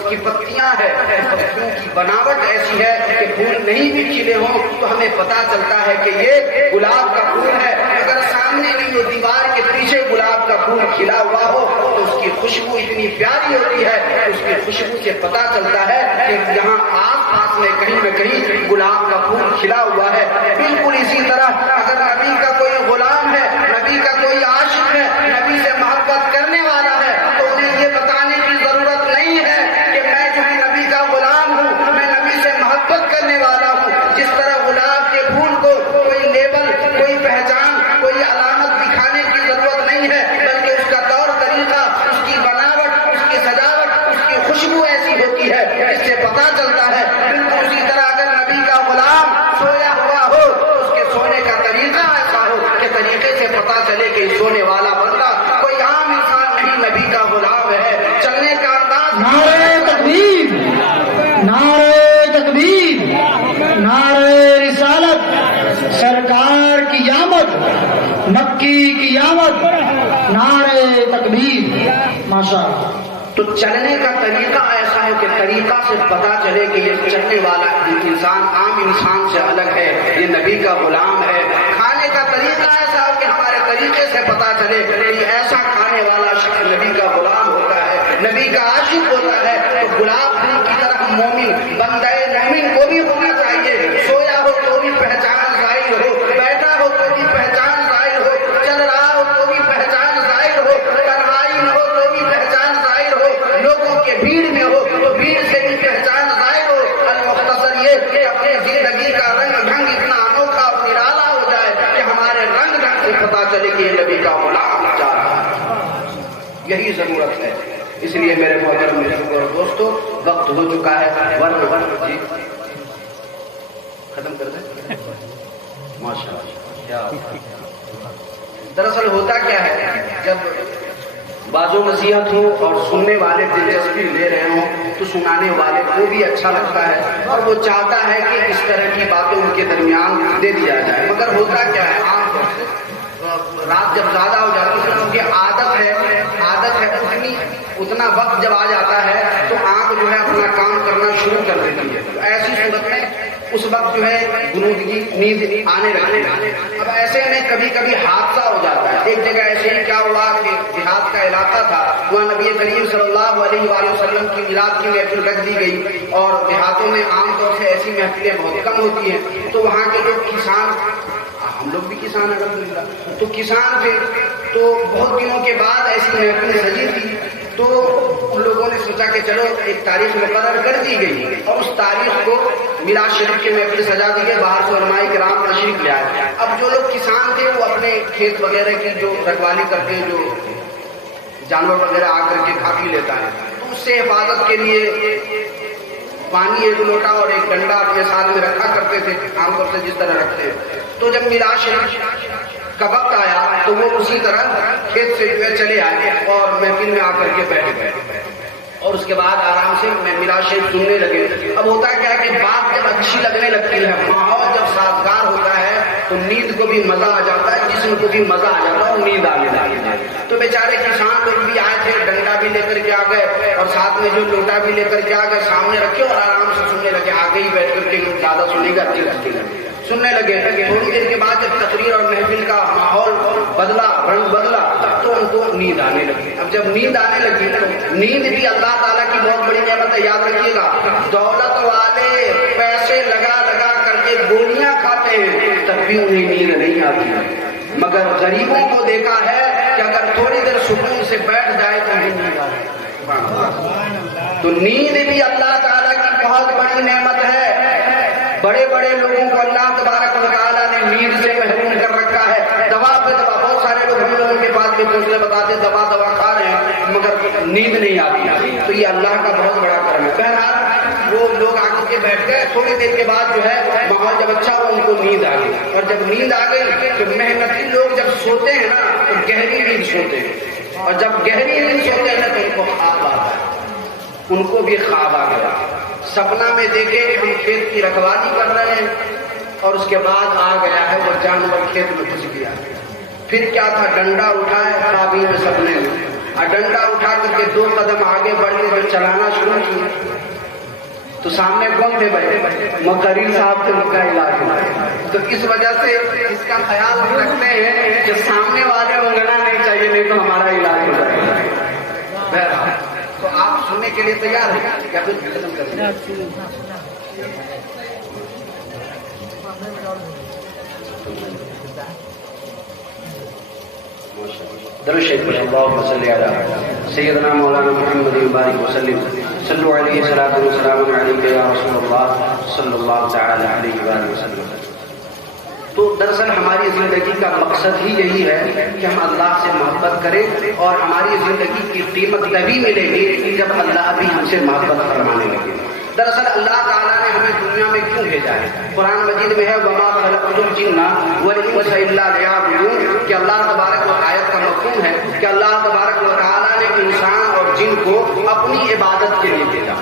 کی پتیاں ہیں، پتیوں کی بناوٹ ایسی ہے کہ پھول نہیں بھی کھلے ہوں تو ہمیں پتا چلتا ہے کہ یہ گلاب کا پھول ہے. اگر سامنے کی جو دیوار کے پیچھے گلاب کا پھول کھلا ہوا ہو تو اس کی خوشبو اتنی پیاری ہوتی ہے، اس کی خوشبو سے پتا چلتا ہے کہ یہاں آس پاس میں کہیں نہ کہیں گلاب کا پھول کھلا ہوا ہے. بالکل اسی طرح اگر نبی کا کوئی غلام ہے، نبی کا کوئی عاشق ہے، نبی سے محبت کرنے والا ہے، تو انہیں یہ بتانے کی ضرورت نہیں ہے کہ میں جو ہے نبی کا غلام ہوں، میں نبی سے محبت کرنے والا ہوں. جس طرح گلاب کے پھول کو کوئی لیبل، کوئی پہچان، کوئی علامت دکھانے کی ضرورت نہیں ہے، بلکہ اس کا طور طریقہ، اس کی بناوٹ، اس کی سجاوٹ، اس کی خوشبو ایسی ہوتی ہے جس سے پتا چلتا ہے. بالکل اسی طرح اگر نبی کا غلام سویا ہوا ہو تو اس کے سونے کا طریقہ ایسا ہو کہ طریقے سے پتا چلے کہ سونے والا بندہ کوئی عام انسان نہیں، نبی کا غلام ہے. چلنے کا انداز، نعرہ تکبیر، نعرہ تکبیر، نعرہ رسالت، سرکار کی آمد، مکی کی آمد، نعرہ تکبیر. ماشاءاللہ. تو چلنے کا طریقہ ایسا ہے کہ طریقہ سے پتا چلے کہ یہ چلنے والا انسان عام انسان سے الگ ہے، یہ نبی کا غلام ہے. کھانے کا طریقہ ایسا ہو کہ ہمارے طریقے سے پتا چلے کہ یہ ایسا کھانے والا شخص نبی کا غلام ہوتا ہے، نبی کا عاشق ہوتا ہے. تو گلاب پھول کی طرح مومن، بندہ مومن کو بھی ہونا چاہیے. سویا ہو تو بھی پہچان ظاہر ہو، بیٹھا ہو تو بھی پہچان ظاہر ہو، چل رہا ہو تو بھی پہچان ظاہر ہو، تنہائی میں ہو تو بھی پہچان ظاہر ہو، لوگوں کے بھیڑ میں ہو تو بھیڑ سے بھی پہچان ظاہر ہو. المختصر یہ کہ اپنی زندگی کا رنگ ڈھنگ اتنا انوکھا اور نرالا ہو جائے کہ ہمارے رنگ ڈھنگ سے پتا چلے کہ یہ نبی کا غلام جا رہا ہے. یہی ضرورت ہے. اس لیے میرے محترم بزرگوں اور دوستو، وقت ہو چکا ہے. ورن جی ختم کر دیں. ماشاء اللہ. دراصل ہوتا کیا ہے، جب بازو نصیحت ہو اور سننے والے دلچسپی لے رہے ہوں تو سنانے والے کو بھی اچھا لگتا ہے اور وہ چاہتا ہے کہ اس طرح کی باتیں ان کے درمیان دے دیا جائے. مگر ہوتا کیا ہے، عام طور سے رات جب زیادہ ہو جاتی ہے، کیونکہ عادت ہے اتنا وقت جب آ جاتا ہے تو آنکھ جو ہے اپنا کام کرنا شروع کر دیتی ہے. ایسی صورت میں اس وقت جو ہے غنودگی نیند آنے لگتی ہے. اب ایسے میں کبھی کبھی حادثہ ہو جاتا ہے. ایک جگہ ایسے ہی کیا ہوا کہ دیہات کا علاقہ تھا, وہاں نبی کریم صلی اللہ علیہ وآلہ وسلم کی میلاد کی محفل رکھ دی گئی, اور دیہاتوں میں عام طور سے ایسی محفلیں بہت کم ہوتی ہیں. تو وہاں کے لوگ کسان, ہم لوگ بھی کسان الحمدللہ, تو کسان تھے, تو بہت دنوں کے بعد ایسی محفل سجی تھی. تو ان لوگوں نے سوچا کہ چلو ایک تاریخ مقرر کر دی گئی, اور اس تاریخ کو میلاد شریف کے محفل سجا دی گئی. باہر سے علماء کرام تشریف لے آئے. اب جو لوگ کسان تھے وہ اپنے کھیت وغیرہ کی جو رکھوالی کرتے ہیں, جو جانور وغیرہ آ کر کے کھا پی لیتا ہے, تو اس سے حفاظت کے لیے پانی ایک لوٹا اور ایک ڈنڈا اپنے ساتھ میں رکھا کرتے تھے, عام طور سے جس طرح رکھتے ہیں. تو جب میلاد شریف کا وقت آیا تو وہ اسی طرح کھیت سے جو ہے چلے آئے اور محفل میں آ کر کے بیٹھ گئے, اور اس کے بعد آرام سے میلاد شریف سننے لگے. اب ہوتا کیا کہ بات جب اچھی لگنے لگتی ہے, ماحول جب سازگار ہوتا ہے, تو نیند کو بھی مزہ آ جاتا ہے, جسم کو بھی مزہ آ جاتا ہے, اور نیند آنے لگتی ہے. تو بیچارے کسان لوگ بھی آئے تھے, ڈنڈا بھی لے کر کے آ گئے, اور ساتھ میں جو لوٹا بھی لے کر کے آ گئے, سامنے رکھے اور آرام سے سننے لگے. آگے ہی بیٹھ کر کے زیادہ سنے گا, اچھی لگتی ہے, سننے لگے. تھوڑی دیر کے بعد جب تقریر اور محفل کا ماحول بدلا, رنگ بدلا, تو ان کو نیند آنے لگی. اب جب نیند آنے لگی تو نیند بھی اللہ تعالیٰ کی بہت بڑی نعمت ہے. یاد رکھیے گا, دولت والے پیسے لگا لگا کر کے گولیاں کھاتے ہیں, تب بھی انہیں نیند نہیں آتی, مگر غریبوں کو دیکھا ہے کہ اگر تھوڑی دیر سکون سے بیٹھ جائے تو نیند آتی. تو نیند بھی اللہ تعالیٰ کی بہت بڑی نعمت ہے. بڑے بڑے لوگوں کو اللہ تبارک و تعالیٰ نے نیند سے محروم کر رکھا ہے. دوا پہ دوا, بہت سارے لوگ ہم لوگوں کے پاس بھی پوچھنے بتاتے دوا کھا رہے ہیں مگر نیند نہیں آتی. تو یہ اللہ کا بہت بڑا کرم ہے. بہرحال وہ لوگ آ کے بیٹھ گئے. تھوڑی دیر کے بعد جو ہے ماحول جب اچھا ہوا, ان کو نیند آ گئی, اور جب نیند آ گئی تو محنتی لوگ جب سوتے ہیں نا تو گہری نیند سوتے ہیں, اور جب گہری نیند سوتے ہیں نا تو ان کو خواب آتا ہے. ان کو بھی خواب آ گیا, سپنا میں دیکھے ہم کھیت کی رکھوالی کر رہے ہیں, اور اس کے بعد آ گیا ہے وہ جانور کھیت میں گھس گیا. پھر کیا تھا, ڈنڈا اٹھایا خوابی میں سپنے میں, اور ڈنڈا اٹھا کر کے 2 قدم آگے بڑھ کے جب چلانا شروع کیا تو سامنے کون تھے بھائی, مقرری صاحب تھے, ان کا علاج ہوا. تو اس وجہ سے اس کا خیال ہم رکھتے ہیں کہ سامنے والے انگنا نہیں چاہیے, نہیں تو ہمارا علاج ہو جائے گا. بہرحال تو آپ سننے کے لیے تیار ہیں یا پھر ختم کر دیں؟ درود شریف اللهم صل علی سیدنا مولانا محمد وبارک وسلم. صلوا علیہ صلاۃ و سلام علیک یا رسول اللہ صلی اللہ تعالی علیہ وآلہ وسلم. تو دراصل ہماری زندگی کا مقصد ہی یہی ہے کہ ہم اللہ سے محبت کریں, اور ہماری زندگی کی قیمت تبھی ملے گی جب اللہ بھی ہم سے محبت فرمانے لگے. دراصل اللہ تعالیٰ نے ہمیں دنیا میں کیوں بھیجا ہے؟ قرآن مجید میں ہے وما خلقت الجن والانس الا لیعبدون, کہ اللہ تبارک و آیت کا مفہوم ہے کہ اللہ تبارک و تعالیٰ نے انسان اور جن کو اپنی عبادت کے لیے بھیجا.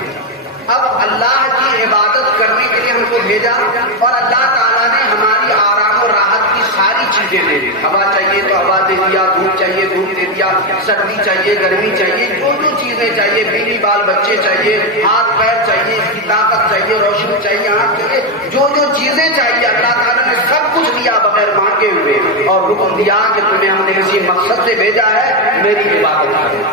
اب اللہ کی عبادت کرنے کے لیے ہم کو بھیجا, اور اللہ تعالیٰ نے ہماری آرام و راحت کی ساری چیزیں دے دی. ہوا چاہیے تو ہوا دے دیا, دھوپ چاہیے دھوپ دے دیا, سردی چاہیے گرمی چاہیے, جو جو چیزیں چاہیے, بیوی بال بچے چاہیے, ہاتھ پیر چاہیے, اس کی طاقت چاہیے, روشنی چاہیے, آنکھ چاہیے, جو جو چیزیں چاہیے اللہ تعالیٰ نے سب کچھ دیا بغیر مانگے ہوئے, اور حکم دیا کہ تمہیں ہم نے کسی مقصد سے بھیجا ہے, میری عبادت کرو.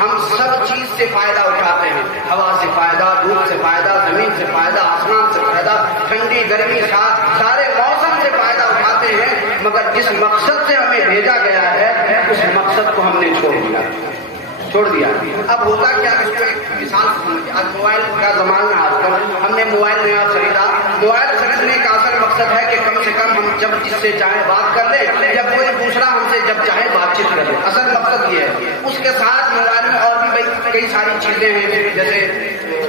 ہم سب چیز سے فائدہ اٹھاتے ہیں, ہوا سے فائدہ, دھوپ سے فائدہ, زمین سے فائدہ, آسمان سے فائدہ, ٹھنڈی گرمی سارے موسم سے فائدہ اٹھاتے ہیں, مگر جس مقصد سے ہمیں بھیجا گیا ہے اس مقصد کو ہم نے چھوڑ دیا. اب ہوتا کیا, اس کو ایک مثال سمجھیں. آج موبائل کا زمانہ, آج کل ہم نے موبائل نیا خریدا. موبائل خریدنے کا اصل مقصد ہے کہ کم سے کم ہم جب جس سے چاہے بات کر لیں, یا کوئی دوسرا ہم سے جب چاہے بات چیت کر لے. اصل مقصد یہ ہے. اس کے ساتھ موبائل میں اور بھی کئی ساری چیزیں ہیں, جیسے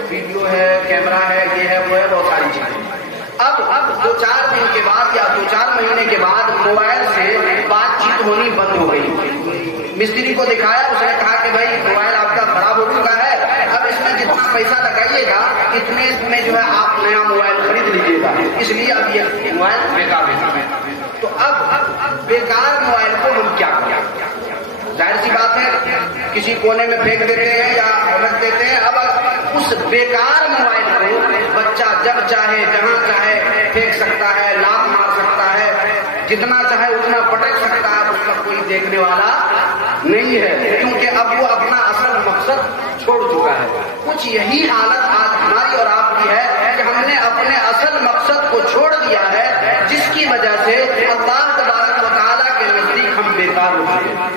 ویڈیو ہے, کیمرہ ہے, یہ ہے, وہ ہے, بہت ساری چیزیں. اب 2-4 دن کے بعد یا 2-4 مہینے کے بعد موبائل سے بات چیت ہونی بند ہو گئی. مستری کو دکھایا, اس نے کہا کہ بھائی موبائل آپ کا خراب ہو چکا ہے, اب اس میں جتنا پیسہ لگائیے گا اتنے میں جو ہے آپ نیا موبائل خرید لیجیے گا, اس لیے اب یہ موبائل بیکار ہے. تو اب بیکار موبائل کو ہم کیا کریں؟ ظاہر سی بات ہے کسی کونے میں پھینک دیتے ہیں یا رکھ دیتے ہیں. اب اس بیکار موبائل کو بچہ جب چاہے جہاں چاہے پھینک سکتا ہے، لات مار سکتا ہے، جتنا چاہے اتنا پٹک سکتا ہے، اس کا کوئی دیکھنے والا نہیں ہے، کیونکہ اب وہ اپنا اصل مقصد چھوڑ چکا ہے۔ کچھ یہی حالت آج ہماری اور آپ کی ہے کہ ہم نے اپنے اصل مقصد کو چھوڑ دیا ہے، جس کی وجہ سے اللہ تبارک و تعالیٰ کے نزدیک ہم بیکار ہو چکے ہیں،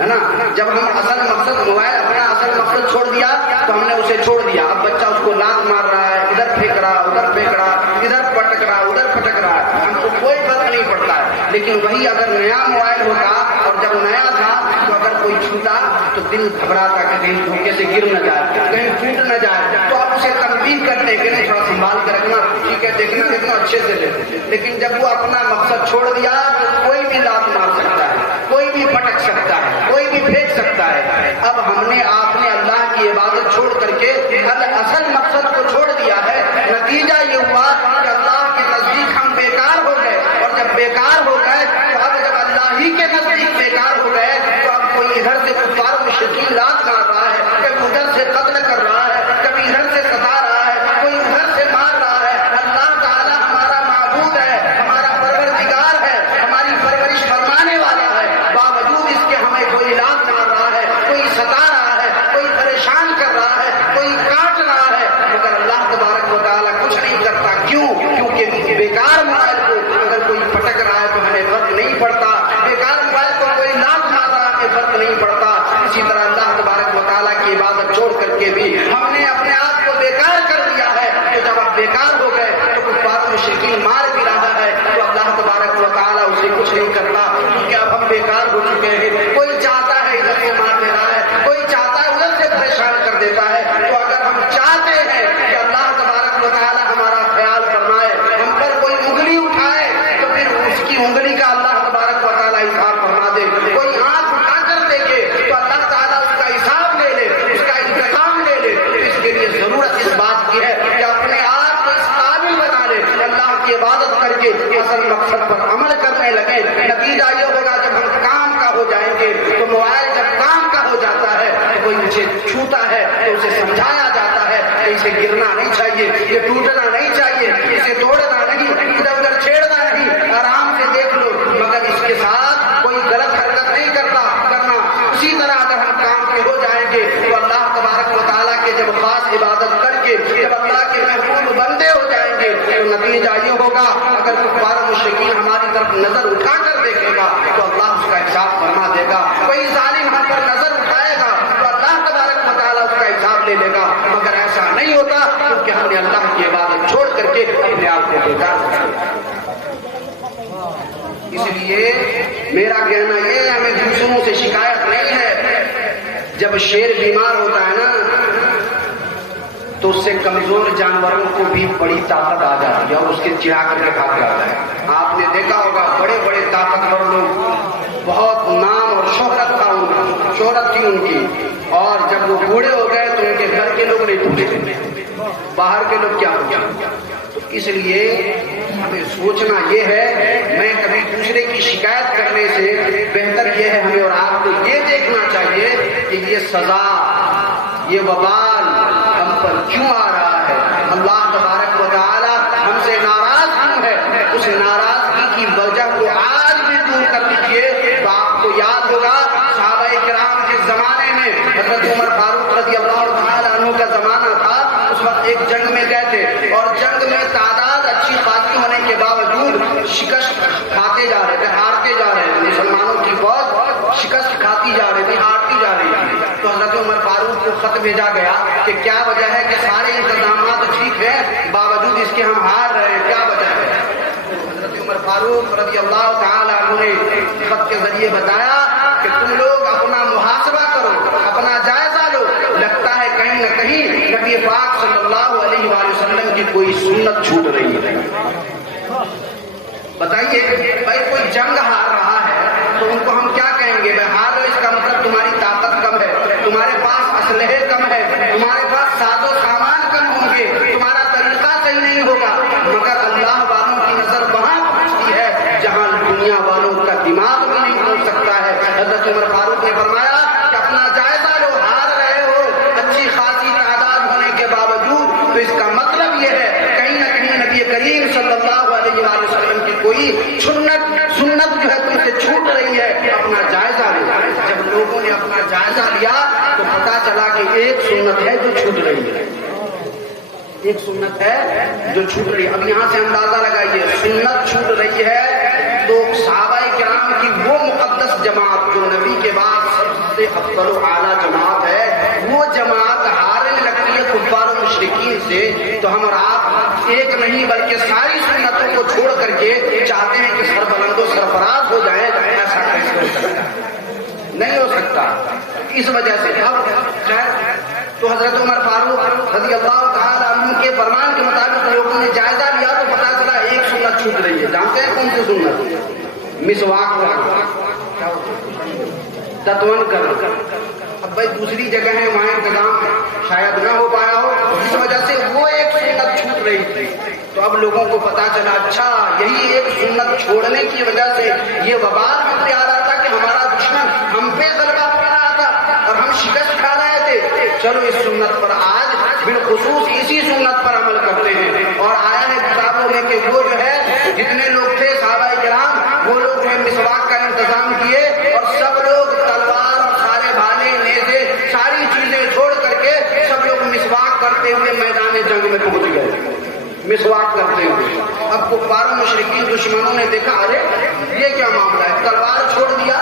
ہے نا۔ جب ہم اصل مقصد موبائل اپنا اصل مقصد چھوڑ دیا تو ہم نے اسے چھوڑ دیا، اب بچہ اس کو لات مار رہا ہے، ادھر پھینک رہا، ادھر پھینک رہا، ادھر پٹک رہا، ادھر پھٹک رہا ہے، ہم کو کوئی فرق نہیں پڑتا ہے۔ لیکن وہی اگر نیا موبائل ہوتا اور جب نیا تھا تو اگر کوئی چھوٹا تو دل گھبراتا کہ کہیں دھوکے سے گر نہ جائے، کہیں ٹوٹ نہ جائے، تو آپ اسے تنبیہ کرتے کہ نہیں تھوڑا سنبھال کے رکھنا، ٹھیک ہے، دیکھنا اچھے سے لے۔ لیکن جب وہ اپنا مقصد چھوڑ دیا تو کوئی بھی لات مار سکتا ہے، کوئی بھی پٹک سکتا ہے، کوئی بھی پھینک سکتا ہے۔ اب ہم نے آپ نے اللہ کی عبادت چھوڑ کر کے اصل مقصد کو چھوڑ دیا ہے، نتیجہ یہ ہوا کہ اللہ کے نزدیک ہم بیکار ہو گئے، اور جب بیکار ہو گئے تو اب جب اللہ ہی کے نزدیک بیکار ہو گئے تو اب کوئی ادھر سے کفار مشرکین لات مار رہا ہے، کبھی ادھر سے قتل کر رہا ہے، کبھی ادھر سے ستا رہا ہے، کوئی ادھر سے مار رہا ہے۔ اللہ تعالیٰ ہمارا معبود ہے، ہمارا پروردگار ہے، ہماری پرورش فرمانے والا ہے، باوجود اس کے ہمیں کوئی لات مار رہا ہے، کوئی ستا رہا ہے، کوئی پریشان کر رہا ہے، کوئی کاٹ رہا ہے، مگر اللہ تبارک و تعالیٰ کچھ نہیں کرتا۔ کیوں؟ کیونکہ بیکار موبائل کو اگر کوئی پٹک رہا ہے تو ہمیں فرق نہیں پڑتا، بیکار موبائل کو کوئی لات مار رہا ہے ہمیں فرق نہیں پڑتا۔ اسی طرح اللہ تبارک و تعالیٰ کی عبادت چھوڑ کر کے بھی ہم نے اپنے آپ کو بیکار کر دیا ہے، تو جب آپ بیکار ہو گئے تو کفار مشرکین مار بھی رہا ہے تو اللہ تبارک و تعالیٰ اسے کچھ نہیں کرتا، کیونکہ اب ہم بیکار ہو چکے ہیں۔ کوئی چاہتا ہے ادھر سے مار دے رہا ہے، کوئی چاہتا ہے ادھر سے پریشان کر دیتا ہے۔ تو اگر ہم چاہتے ہیں کہ اللہ تبارک و تعالیٰ ہمارا خیال فرمائے، ہم پر کوئی انگلی اٹھائے، تو پھر اس کی انگلی کا اللہ تبارک و تعالیٰ حساب فرما دے۔ کوئی ہاتھ اٹھا کر دیکھے تو اللہ تعالیٰ اس کا حساب لے لے، اس کا انتقام لے لے۔ اس کے لیے ضرورت اس بات کی ہے کہ اپنے آپ کو اس قابل بنا لے، اللہ کی عبادت کر کے اصل مقصد پر عمل کرنے لگے۔ نتیجہ یہ ہوگا جب ہم کام کا ہو جائیں گے تو موبائل جب کام کا ہو جاتا ہے تو کوئی اسے چھوتا ہے تو اسے سمجھایا جاتا ہے کہ اسے گرنا نہیں چاہیے، یہ ٹوٹنا نہیں چاہیے، اسے توڑنا نہیں، ادھر ادھر چھیڑنا نہیں، آرام سے دیکھ لو، مگر اس کے ساتھ کوئی غلط حرکت نہیں کرنا۔ اسی طرح اگر ہم کام کے ہو جائیں گے تو اللہ تبارک و تعالیٰ کے جب خاص عبادت کر کے جب اللہ کے محبوب بندے ہو جائیں گے تو نتیجہ یہ ہوگا اگر کفار مشرکین ہماری طرف نظر اٹھا کر دیکھے گا تو اللہ اس کا حساب فرما دے گا۔ کوئی ظالم ہم پر نظر اٹھائے گا تو اللہ تبارک و تعالیٰ اس کا حساب لے لے گا، مگر ایسا نہیں ہوتا کیونکہ ہم نے اللہ کی عبادت چھوڑ کر کے اپنے آپ کو بیکار کر دیا۔ اس لیے میرا کہنا یہ ہے ہمیں دوسروں سے شکایت نہیں ہے۔ جب شیر بیمار ہوتا ہے نا تو اس سے کمزور جانوروں کو بھی بڑی طاقت آ جاتی ہے اور اس کے چڑھا کر کے کھاتے آتا ہے۔ آپ نے دیکھا ہوگا بڑے بڑے طاقتور لوگ، بہت نام اور شہرت تھی ان کی، اور جب وہ بوڑھے ہو گئے تو ان کے گھر کے لوگ نہیں پوچھتے، باہر کے لوگ کیا پوچھیں۔ تو اس لیے ہمیں سوچنا یہ ہے، میں کبھی دوسرے کی شکایت کرنے سے بہتر یہ ہے ہمیں اور آپ کو یہ دیکھنا چاہیے کہ یہ سزا، یہ وبال ہم پر کیوں آ رہا ہے، اللہ تبارک و تعالی ہم سے ناراض کیوں ہے، اس ناراضگی کی وجہ کو آج بھی دور کر دیجیے۔ تو آپ کو یاد ہوگا صحابہ کرام کے زمانے میں حضرت عمر فاروق رضی اللہ تعالی عنہ کا زمانہ تھا، اس وقت ایک جنگ میں گئے تھے اور جنگ میں تعداد اچھی خاصی ہونے کے باوجود شکست کھاتے جا رہے تھے، ہارتے جا رہے تھے، مسلمانوں کی فوج شکست کھاتی جا رہی تھی، ہارتی جا رہی تھی۔ تو حضرت عمر فاروق کو خط بھیجا گیا کہ کیا وجہ ہے کہ سارے انتظامات ٹھیک ہیں باوجود اس کے ہم ہار رہے ہیں، کیا وجہ ہے؟ حضرت عمر فاروق رضی اللہ تعالی عنہ نے خط کے ذریعے بتایا کہ تم لوگ اپنا محاسبہ کرو، اپنا جائزہ لو، لگتا ہے کہیں نہ کہیں نبی پاک صلی اللہ علیہ وآلہ وسلم کی کوئی سنت چھوٹ رہی ہے۔ بتائیے بھائی کوئی جنگ ہار رہا ہے تو ان کو ہم کیا کہیں گے؟ بھائی ہار رہے، اس کا مطلب تمہاری طاقت کم ہے، تمہارے پاس اسلحے کم ہے، تمہارے پاس ساز و سامان کم ہوں گے، تمہارا طریقہ صحیح نہیں ہوگا۔ مگر اللہ والوں کی نظر وہاں پہنچتی ہے جہاں دنیا والوں کا دماغ بھی نہیں پہنچ سکتا ہے۔ حضرت عمر فاروق نے فرمایا کہ اپنا جائزہ لو، ہار رہے ہو اچھی خاصی تعداد ہونے کے باوجود، تو اس کا مطلب یہ کہ ایک سنت ہے جو چھوٹ رہی ہے، ایک سنت ہے جو چھوٹ رہی ہے. اب یہاں سے اندازہ لگائیے سنت چھوٹ رہی ہے تو صحابہ کرام کی وہ مقدس جماعت جو نبی کے بعد سب سے افضل و اعلیٰ جماعت ہے، وہ جماعت ہارنے لگتی ہے کفار و مشرکین سے، تو ہم اور آپ ایک نہیں بلکہ ساری سنتوں کو چھوڑ کر کے چاہتے ہیں کہ سربلند و سرفراز ہو جائے. ایسا کیسے ہو سکتا ہے؟ نہیں ہو سکتا. اس وجہ سے اب خیر تو حضرت عمر فاروق رضی اللہ تعالی عنہ کے فرمان کے مطابق لوگوں نے جائزہ لیا تو پتا چلا ایک سنت چھوٹ رہی ہے. جانتے ہیں کون سی سنت؟ مسواک کرنا، دتون کرنا. اب بھائی دوسری جگہ ہے وہاں انتظام شاید نہ ہو پایا ہو، اس وجہ سے وہ ایک سنت چھوٹ رہی تھی. تو اب لوگوں کو پتا چلا اچھا یہی ایک سنت چھوڑنے کی وجہ سے یہ وبال ہم پہ آ رہا تھا کہ ہمارا دشمن ہم پہ غلبہ پا رہا تھا اور ہم شکست کھا رہے تھے. چلو اس سنت پر آج بالخصوص اسی سنت پر عمل کرتے ہیں. اور آیا ہے کتابوں میں کہ وہ جو ہے جتنے لوگ تھے صحابہ کرام وہ لوگ جو ہے مسواک کا انتظام کیے اور سب لوگ تلوار اور سارے بھالے نیزے ساری چیزیں چھوڑ کر کے سب لوگ مسواک کرتے ہوئے میدان جنگ میں پہنچ گئے، مسواک کرتے ہوئے. اب کفار مشرکین دشمنوں نے دیکھا ارے یہ کیا معاملہ ہے، تلوار چھوڑ دیا،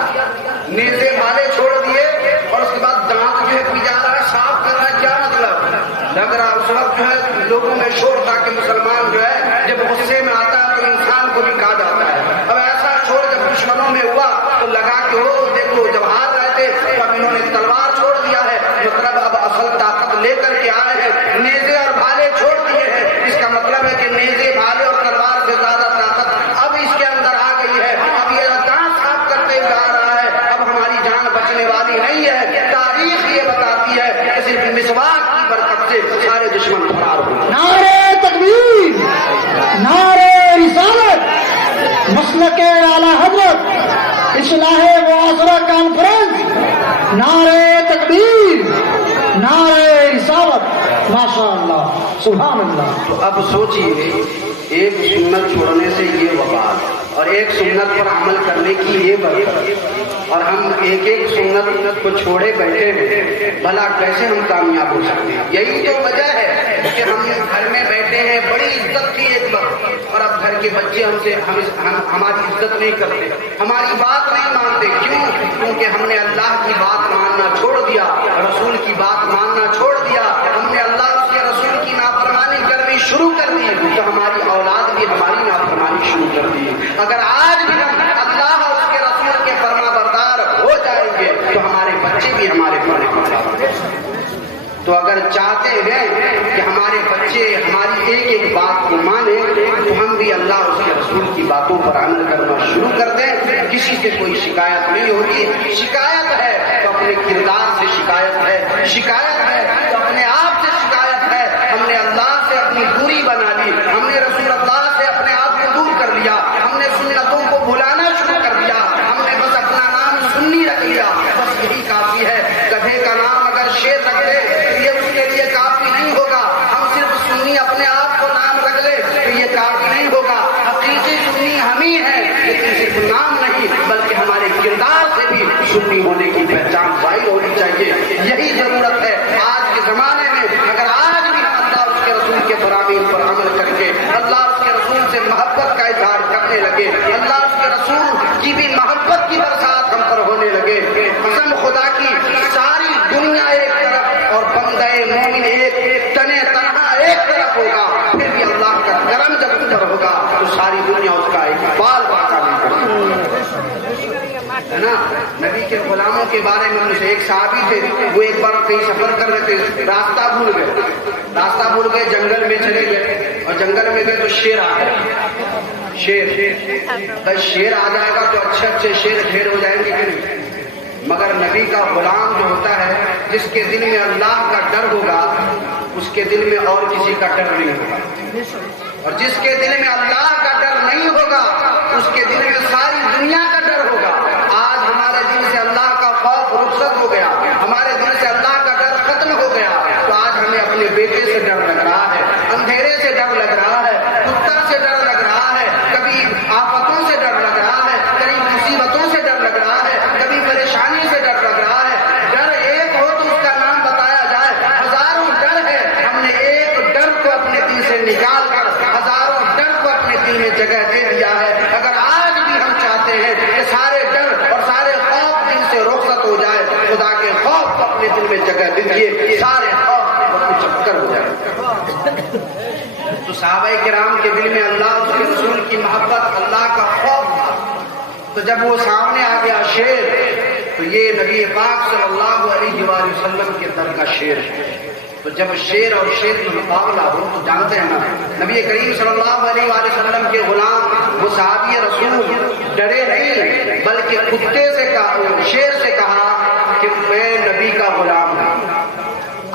نیزے بھالے چھوڑ دیے اور اس کے بعد دانت جو ہے پی جا رہا ہے، صاف کر رہا ہے. کیا مطلب؟ لگ رہا اس وقت جو ہے لوگوں میں شور تھا کہ مسلمان جو ہے جب غصے میں آتا ہے تو انسان کو بھی کہا جاتا ہے. اب ایسا شور جب دشمنوں میں ہوا تو لگا کہ ہو دیکھو جب ہار رہے تھے تو اب انہوں نے تلوار چھوڑ دیا ہے، مطلب اب اصل طاقت لے کر کے آئے ہیں، نیزے اور بھالے چھوڑ دیے ہیں. اس کا مطلب ہے کہ نیزے بھالے اور تلوار سے زیادہ طاقت اب اس کے اندر آ گئی ہے. اب یہ دانت صاف کرتے ہوئے آ رہا ہے، اب ہماری جان بچنے والی نہیں ہے. تاریخ یہ بتاتی ہے کہ صرف مسواک کی برکت سے سارے دشمن فرار ہو. نعرے تکبیر، نعرے رسالت، مسلک اعلی حضرت، اصلاح معاشرہ کانفرنس، نعرے تکبیر، نعرے رسالت. ماشاء اللہ، سبحان اللہ. تو اب سوچئے ایک سنت چھوڑنے سے یہ وبال اور ایک سنت پر عمل کرنے کی یہ برکت، اور ہم ایک ایک سنت کو چھوڑے بیٹھے ہیں، بھلا کیسے ہم کامیاب ہو سکتے ہیں؟ یہی تو وجہ ہے کہ ہم گھر میں بیٹھے ہیں، بڑی عزت تھی ایک وقت، اور اب گھر کے بچے ہماری عزت نہیں کرتے، ہماری بات نہیں مانتے. کیوں؟ کیونکہ ہم نے اللہ کی بات ماننا چھوڑ دیا، رسول کی بات ماننا چھوڑ دیا. ہم نے اللہ اس کے رسول کی نافرمانی کرنی شروع کر دی تو ہماری اولاد بھی ہماری نافرمانی شروع کر دی. اگر آج بھی ہم اللہ اور اس کے رسول کے فرما بردار ہو جائیں گے تو ہمارے بچے بھی ہمارے فرما بردار. تو اگر چاہتے ہیں کہ ہمارے بچے ہماری ایک ایک بات کو مانیں تو ہم بھی اللہ اور اس کے رسول کی باتوں پر عمل کرنا شروع کر دیں. کسی سے کوئی شکایت نہیں ہوگی. شکایت ہے تو اپنے کردار سے شکایت ہے، شکایت ہے تو اپنے آپ سے شکایت ہے. ہم نے اللہ سے اپنی دوری بنا لی، ہم نے رسول اللہ سے اپنے آپ کو دور کر لیا، ہم نے سنتوں کو بھلانا شروع کر دیا، ہم نے بس اپنا نام سنی رکھ لیا. بس یہی کافی ہے. گدھے کا نام اگر شیر رکھ لے تو یہ اس کے لیے کافی نہیں ہوگا. ہم صرف سنی اپنے آپ کو نام رکھ لے تو یہ کافی نہیں ہوگا. حقیقی سنی ہم ہی ہیں، لیکن صرف نام نہیں بلکہ ہمارے کردار سے بھی سنی ہونے کی پہچان ظاہر ہونی چاہیے. یہی ضرورت ہے آج کے زمانے میں. اگر آج بھی ہم اللہ اس کے رسول کے فرامین پر عمل کر کے اللہ اس کے رسول سے محبت کا اظہار کرنے لگے، اللہ اس کے رسول کی بھی محبت کی برسات ہم پر ہونے لگے، قسم خدا کی ساری دنیا ایک طرف اور بندہ مومن ایک تنے تنہا ایک طرف ہوگا. پھر بھی اللہ کا کرم جب اس پر ہوگا تو ساری دنیا اس کا اقبال باقا نہیں کرے، ہے نا. نبی کے غلاموں کے بارے میں ان سے ایک صحابی تھے، وہ ایک بار کہیں سفر کر رہے تھے، راستہ بھول گئے، جنگل میں چلے گئے اور جنگل میں گئے تو شیر آ گیا. شیر آ جائے گا تو اچھے شیر ڈھیر ہو جائیں گے کہ نہیں. مگر نبی کا غلام جو ہوتا ہے جس کے دل میں اللہ کا ڈر ہوگا اس کے دل میں اور کسی کا ڈر نہیں ہوگا، اور جس کے دل میں اللہ کا ڈر نہیں ہوگا اس کے دل میں ساری دنیا کا ڈر ہوگا. آج ہمارے دل سے اللہ کا خوف رخصت ہو گیا، ہمارے دل سے اللہ کا ڈر ختم ہو گیا. تو آج ہمیں اپنے بیٹے سے ڈر لگ رہا ہے، اندھیرے سے ڈر لگ رہا ہے، کتا سے ڈر لگ رہا ہے، کبھی آفتوں سے ڈر لگ رہا ہے، کبھی مصیبتوں سے ڈر لگ رہا ہے، کبھی پریشانی سے ڈر لگ رہا ہے. ڈر ایک ہو تو اس کا نام بتایا اور تو چکر ہو جائے. تو صحابہ کرام کے دل میں اللہ اس کے رسول کی محبت, اللہ کا خوف تھا. تو جب وہ سامنے آ گیا شیر, تو یہ نبی پاک صلی اللہ علیہ وآلہ وسلم کے در کا شیر ہے. تو جب شیر اور شیر کا مقابلہ ہو تو جانتے ہیں نا, نبی کریم صلی اللہ علیہ وآلہ وسلم کے غلام وہ صحابی رسول ڈرے نہیں, بلکہ کتے سے کہا, شیر سے کہا کہ میں نبی کا غلام ہوں.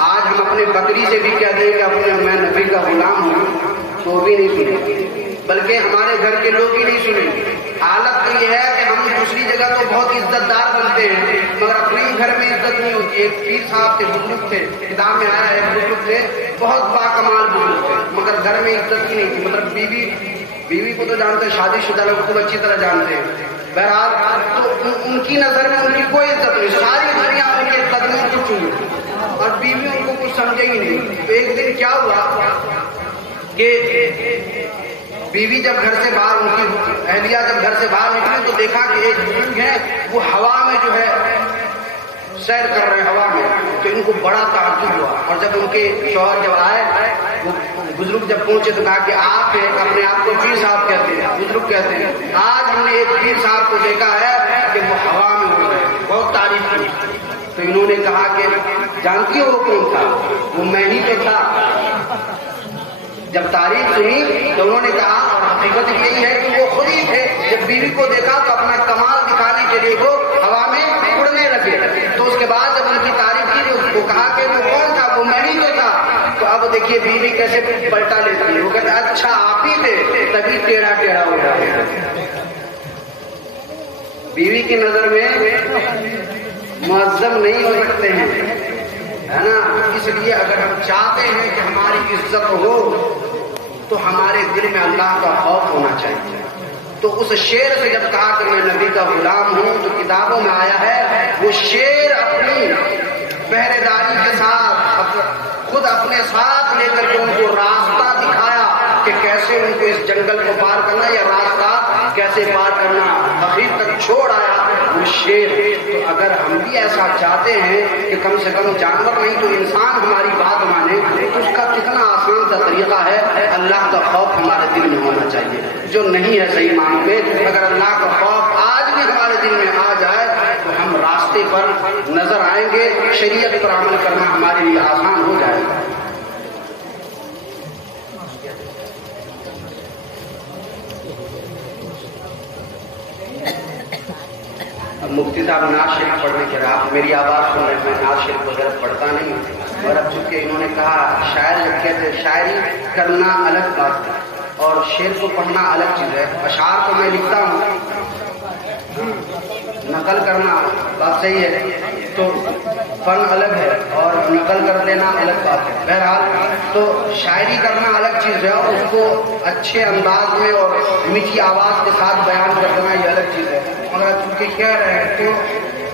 آج ہم اپنے بکری سے بھی کہہ دیں کہ میں نبی کا غلام ہوں, تو بھی نہیں سنے, بلکہ ہمارے گھر کے لوگ بھی نہیں سنے. حالت تو یہ ہے کہ ہم دوسری جگہ تو بہت عزت دار بنتے ہیں, مگر اپنے گھر میں عزت نہیں ہوتی. ایک پیر صاحب تھے, بزرگ تھے, کتاب میں آیا ہے بزرگ تھے, بہت باکمال بزرگ تھے, مگر گھر میں عزت ہی نہیں تھی. مطلب بیوی کو تو جانتے ہیں, شادی شدہ لوگ کو اچھی طرح جانتے ہیں. بہرحال تو ان کی نظر میں ان کی کوئی عزت نہیں, ساری دنیا ان کے قدموں کو چومی, اور بیوی ان کو کچھ سمجھے ہی نہیں. تو ایک دن کیا ہوا کہ بیوی جب گھر سے باہر, ان کی اہلیہ جب گھر سے باہر نکلی تو دیکھا کہ ایک بزرگ ہے وہ ہوا میں جو ہے سیر کر رہے ہیں ہوا میں. تو ان کو بڑا تعجب ہوا, اور جب ان کے شوہر جب آئے, وہ بزرگ جب پہنچے تو کہا کہ آپ اپنے آپ کو پیر صاحب کہتے ہیں, بزرگ کہتے ہیں, آج ہم نے ایک پیر صاحب کو دیکھا ہے کہ وہ ہوا میں اڑ رہے ہیں, بہت تعریف کی. تو انہوں نے کہا کہ جانتی ہو وہ کون تھا؟ وہ میں ہی تو تھا. جب تعریف سنی تو انہوں نے کہا, اور حقیقت یہی ہے کہ وہ خود ہی تھے. جب بیوی کو دیکھا تو اپنا کمال دکھانے کے لیے وہ ہوا میں اڑنے لگے. تو اس کے بعد جب ان کی تعریف کی تو اس کو کہا کہ وہ کون تھا؟ وہ میں ہی تو تھا. تو اب دیکھیے بیوی کیسے پلٹا لیتی ہے, وہ کہتے اچھا آپ ہی تھے, تبھی ٹیڑھا ٹیڑھا ہو رہا ہے. بیوی کی نظر میں معظم نہیں ہو سکتے ہیں, ہے نا. اس لیے اگر ہم چاہتے ہیں کہ ہماری عزت ہو تو ہمارے دل میں اللہ کا خوف ہونا چاہیے. تو اس شیر سے جب کہا کہ میں نبی کا غلام ہوں, تو کتابوں میں آیا ہے وہ شیر اپنی پہرے داری کے ساتھ خود اپنے ساتھ لے کر کے ان کو راستہ دکھایا کہ کیسے ان کو اس جنگل کو پار کرنا یا راستہ کیسے پار کرنا, آخر تک چھوڑ آیا وہ شیر. تو اگر ہم بھی ایسا چاہتے ہیں کہ کم سے کم جانور نہیں تو انسان ہماری بات مانے, تو اس کا کتنا آسان سا طریقہ ہے, اللہ کا خوف ہمارے دل میں ہونا چاہیے. جو نہیں ہے صحیح معنوں میں, اگر اللہ کا خوف آج بھی ہمارے دل میں آ جائے تو ہم راستے پر نظر آئیں گے, شریعت پر عمل کرنا ہمارے لیے آسان ہو جائے گا. مفتی صاحب نعت شریف پڑھنے کے بعد میری آواز سن رہے, میں نعت شریف وغیرہ پڑھتا نہیں, اور اب چونکہ انہوں نے کہا شاعر جب کہتے شاعری کرنا الگ بات ہے اور شعر کو پڑھنا الگ چیز ہے. اشعار تو میں لکھتا ہوں, نقل کرنا بات صحیح ہے, تو فن الگ ہے اور نقل کر لینا الگ بات ہے. بہرحال تو شاعری کرنا الگ چیز ہے, اور اس کو اچھے انداز میں اور میٹھی آواز کے ساتھ بیان کر دینا یہ الگ چیز ہے. مگر چونکہ کہہ رہے ہیں تو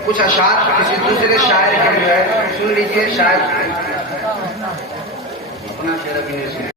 کچھ اشعار کسی دوسرے شاعر کے جو ہے سن لیجیے, شاید اپنا شعر بھی نہیں سن.